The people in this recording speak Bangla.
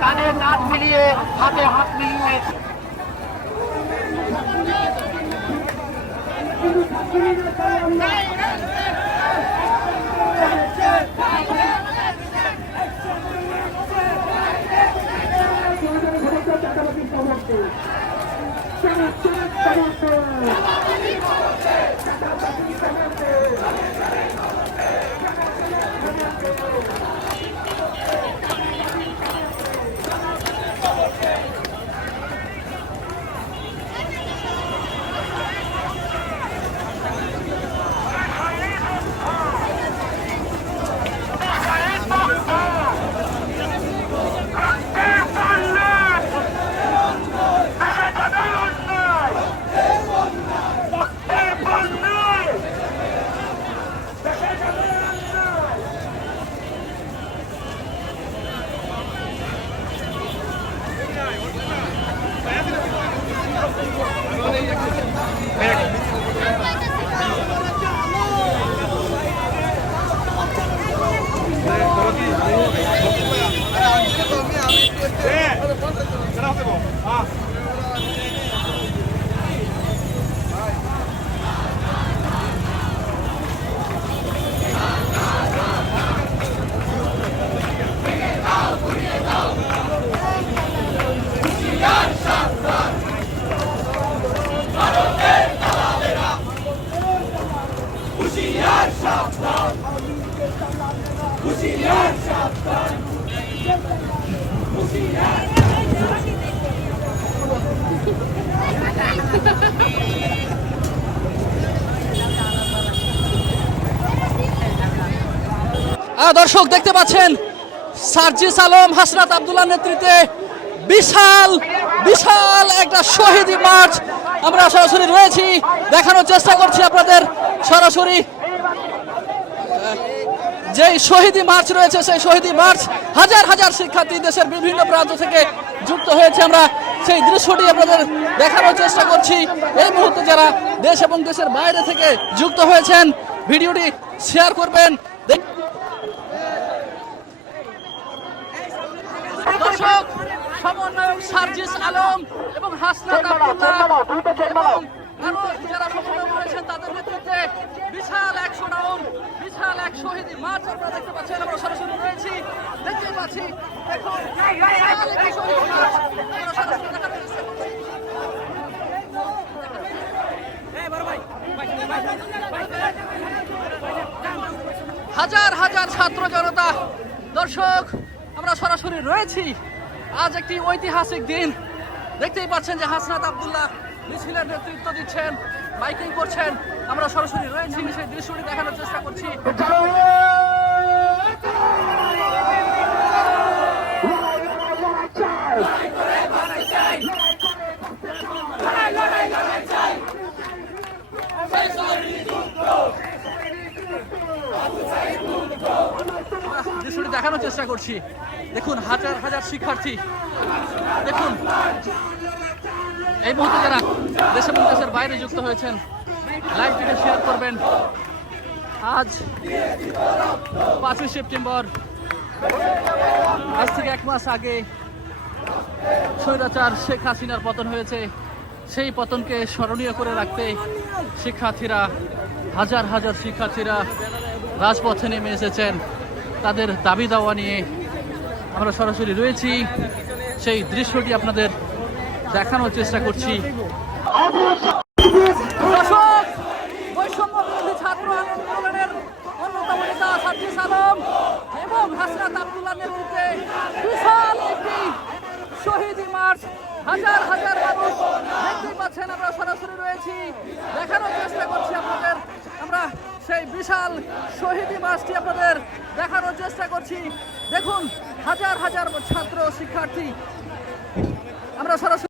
কানে কান মিলিয়ে হাতে হাত মিলিয়ে আহ, দর্শক, দেখতে পাচ্ছেন সার্জিস আলম হাসরাত আব্দুল্লাহ নেতৃত্বে বিশাল বিশাল একটা শহীদ মার্চ আমরা সরাসরি রয়েছি। দেখানোর চেষ্টা করছি আপনাদের সরাসরি। যে শহীদি মার্চ রয়েছে, সেই শহীদি মার্চ হাজার হাজার শিক্ষার্থী দেশের বিভিন্ন প্রান্ত থেকে যুক্ত হয়েছে। আমরা সেই দৃশ্যটি আপনাদের দেখানোর চেষ্টা করছি। এই মুহূর্তে যারা দেশ এবং দেশের বাইরে থেকে যুক্ত হয়েছেন, ভিডিওটি শেয়ার করবেন। দর্শক, সমন্বয়ক সার্জিস আলম এবং হাসনাত আব্দুল্লাহ যারা করেছেন তাদের বিশাল বিশাল এক শহীদ দেখতে আমরা সরাসরি পাচ্ছি। হাজার হাজার ছাত্র জনতা, দর্শক, আমরা সরাসরি রয়েছি আজ একটি ঐতিহাসিক দিন দেখতেই পাচ্ছেন যে হাসনাত আব্দুল্লাহ মিছিলের নেতৃত্ব দিচ্ছেন, মাইকিং করছেন। আমরা সরাসরি রয়েছি, সেই দৃশ্যটি দেখানোর চেষ্টা করছি। দৃশ্যটি দেখানোর চেষ্টা করছি। দেখুন, হাজার হাজার শিক্ষার্থী। দেখুন এই মুহূর্তে যারা দেশ দেশের বাইরে যুক্ত হয়েছেন, লাইভটিকে শেয়ার করবেন। আজ পাঁচই সেপ্টেম্বর। আজ থেকে এক মাস আগে স্বৈরাচার শেখ হাসিনার পতন হয়েছে। সেই পতনকে স্মরণীয় করে রাখতে শিক্ষার্থীরা, হাজার হাজার শিক্ষার্থীরা রাজপথে নেমে এসেছেন। তাদের দাবি দাওয়া নিয়ে আমরা সরাসরি রয়েছি। সেই দৃশ্যটি আপনাদের দেখানোর চেষ্টা করছি। বৈষম্য ছাত্র অন্যতম এবং বিশাল একটি শহীদ মার্চ হাজার হাজার আমরা সরাসরি রয়েছি। দেখানোর চেষ্টা করছি আপনাদের। আমরা সেই বিশাল শহীদ মার্চটি আপনাদের দেখানোর চেষ্টা করছি। দেখুন, হাজার হাজার ছাত্র, শিক্ষার্থী। আমরা সরাসরি